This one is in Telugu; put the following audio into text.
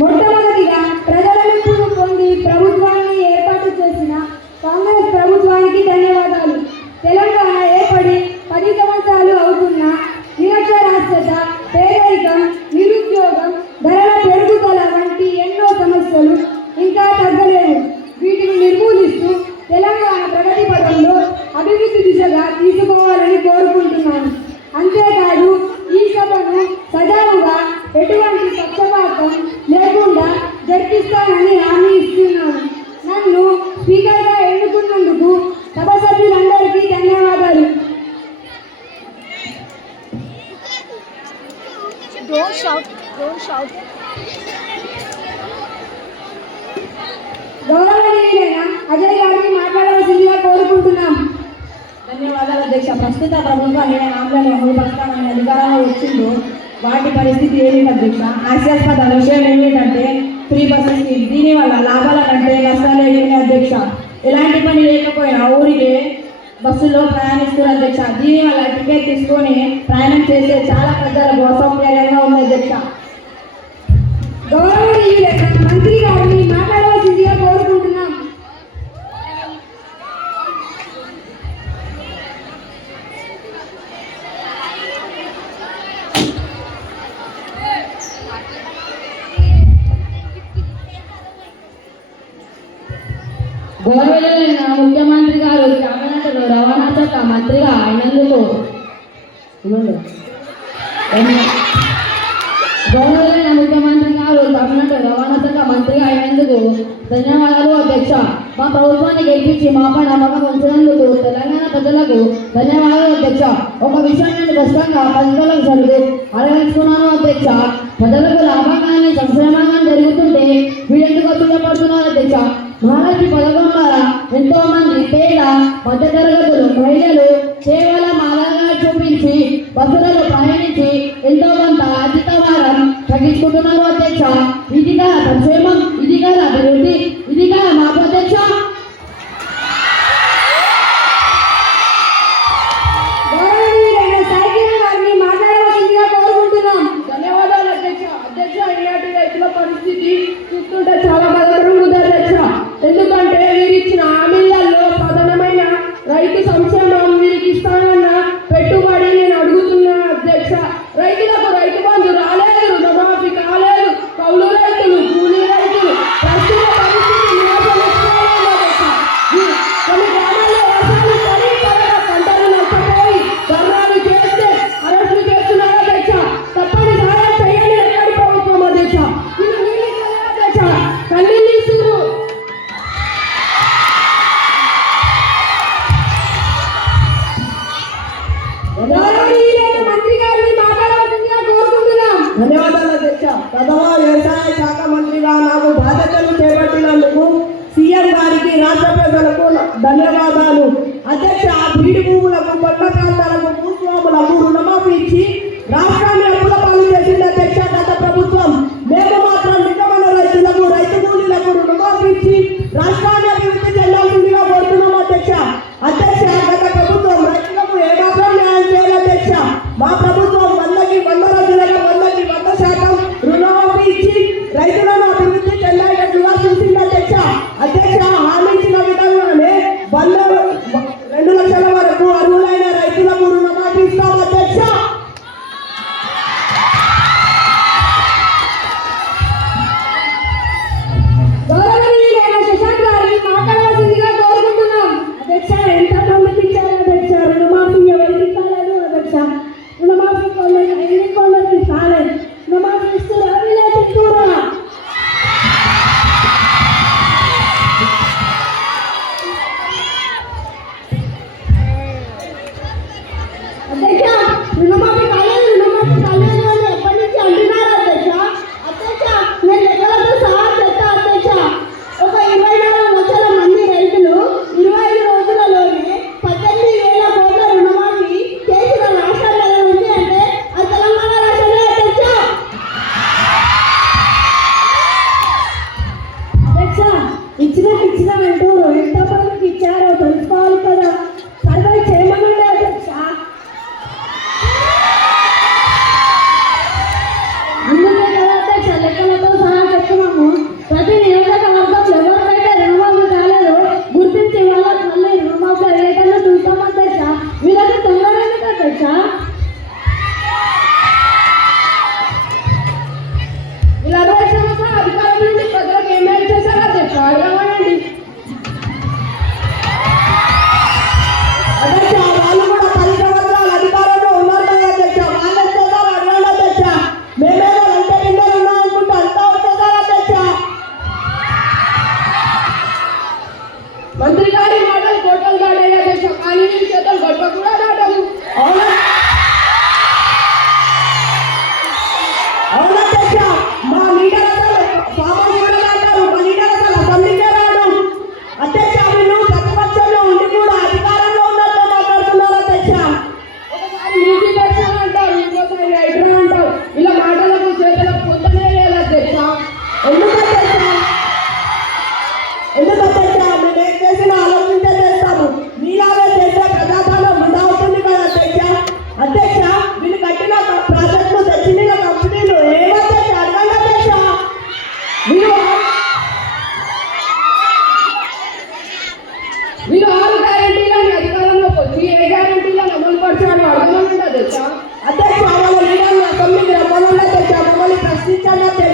మొట్టమొదటిగా ప్రజల మెప్పును పొంది ప్రభుత్వాన్ని ఏర్పాటు చేసిన కాంగ్రెస్ ప్రభుత్వానికి ధన్యవాదాలు. తెలంగాణ ఏర్పడి 10 సంవత్సరాలు అవుతున్నా నిరక్షరాస్యత, పేదరికం, నిరుద్యోగం, ధరల పెరుగుదల వంటి ఎన్నో సమస్యలు ఇంకా తగ్గలేవు. వీటిని నిర్మూలిస్తూ తెలంగాణ ప్రగతి పథంలో అభివృద్ధి దిశగా తీసుకోవాలని కోరుకుంటున్నాను. అంతేకాదు ఈ సభను సజావుగా ఎటువంటి పక్షపాతం లేకుండా జరిపిస్తానని హామీ ఇస్తున్నాను. నన్ను స్పీకర్గా ఎన్నుకున్నందుకు సభ సభ్యులందరికీ ధన్యవాదాలు. గౌరవనీయులైన అజయ్ గారిని మాట్లాడవలసిందిగా కోరుకుంటున్నాం. ధన్యవాదాలు అధ్యక్ష. ప్రస్తుత ప్రభుత్వం ఆంగ్ల ప్రస్థానాన్ని అధికారంలో వచ్చిందో వాటి పరిస్థితి ఏమిటి అధ్యక్ష? హాస్యాస్పద విషయం ఏమిటంటే ఫ్రీ బస్సు స్కీమ్. దీనివల్ల లాభాల కంటే నష్టాలు ఏమి అధ్యక్ష? ఎలాంటి పని లేకపోయినా ఊరికే బస్సులో ప్రయాణిస్తున్నారు అధ్యక్ష. దీనివల్ల టికెట్ తీసుకొని ప్రయాణం చేసే చాలా ప్రజలకు అసౌకర్యంగా ఉంది అధ్యక్ష. గౌరవనీయులైన మంత్రి గారిని మాట్లాడవలసిందిగా కోరుకుంటున్నాం. గౌరవనీయులైన ముఖ్యమంత్రి గారు కేబినెట్లో రవాణా శాఖ మంత్రిగా అయినందుకు గౌరవనీయులైన ముఖ్యమంత్రి గారు కేబినెట్లో రవాణా శాఖ మంత్రిగా అయినందుకు ధన్యవాదాలు అధ్యక్ష. మా ప్రభుత్వాన్ని గెలిపించి మాపై నమ్మకం ఉంచినందుకు తెలంగాణ ప్రజలకు ధన్యవాదాలు అధ్యక్ష. ఒక విషయం నేను స్పష్టంగా ప్రజలకు అడగలుచుకున్నాను అధ్యక్ష. ప్రజలకు లాభంగానే సంక్షేమంగా జరుగుతుంటే వీళ్ళెందుకు అసూయపడుతున్నారు అధ్యక్ష? మహాలక్ష్మి పథకం ద్వారా ఎంతో మంది పేద మధ్యతరగతులు మహిళలు కేవలం ఆధారంగా చూపించి బస్సులలో ప్రయాణించి ఎంతో కొంత ఆర్థిక భారం తగ్గించుకుంటున్నారు అధ్యక్ష. ఇది కదా సంక్షేమం, ఇది కదా అభివృద్ధి, ఇది కదా మాకు అధ్యక్ష. ధన్యవాదాలు అధ్యక్ష. అధ్యక్ష, ఈనాటి రైతుల పరిస్థితి చూస్తుంటే చాలా బాధాకరంగా ఉంది అధ్యక్ష. ఎందుకంటే వీరిచ్చిన హామీలలో ప్రధానమైన రైతు సంక్షేమం, వీరికి ఇస్తానన్న పెట్టుబడి నేను అడుగుతున్నా అధ్యక్ష. రైతులకు రైతు బంధు రాలేదు, రుణమాఫీ కాలేదు, కౌలు రైతులు, కూలీ రైతులు ప్రస్తుత పరిస్థితి కొన్ని గ్రామాల్లో వర్షాలు పడి పంటలు నష్టపోయి ధర్నాలు చేస్తే అరెస్టులు చేస్తున్నారు అధ్యక్ష. తప్పని సహాయం చేయాలి ఎక్కడి ప్రభుత్వం అధ్యక్ష. అధ్యక్ష కన్నీళ్ళు ఇస్తున్నారు. మంత్రి గారిని మాట్లాడవలసిందిగా కోరుకుంటున్నాం. ధన్యవాదాలు అధ్యక్ష. ప్రథమ వ్యవసాయ శాఖ మంత్రిగా నాకు బాధ్యతలు చేపట్టినందుకు సీఎం గారికి, రాష్ట్ర ప్రజలకు ధన్యవాదాలు అధ్యక్ష. బీడి భూములకు, పంట ప్రాంతాలకు, భూస్వాములకు రుణమాఫీ ఇచ్చి రాష్ట్రాన్ని అప్పుల పాలు చేసింది అధ్యక్ష గత ప్రభుత్వం. మేము మాత్రం నిజమైన రైతులకు, రైతు కూలీలకు రుణమాఫీ ఇచ్చి రాష్ట్రాన్ని అభివృద్ధి చెందాల్సిందిగా కోరుతున్నాం అధ్యక్ష. అధ్యక్ష, గత ప్రభుత్వం రైతులకు ఏమాత్రం న్యాయం చేయాలి అధ్యక్ష. మా ప్రభుత్వం 100కి 100 రోజులలో 100కి 100% రుణమాఫీ ఇచ్చి రైతులను అభివృద్ధి చెందాలని చూసింది అధ్యక్ష. అధ్యక్ష, హామీ ఇచ్చిన విధంగానే 2 లక్షల వరకు అర్హులైన రైతులకు రుణమాఫీ ఇస్తాం అధ్యక్ష. ఖచ్చితంగా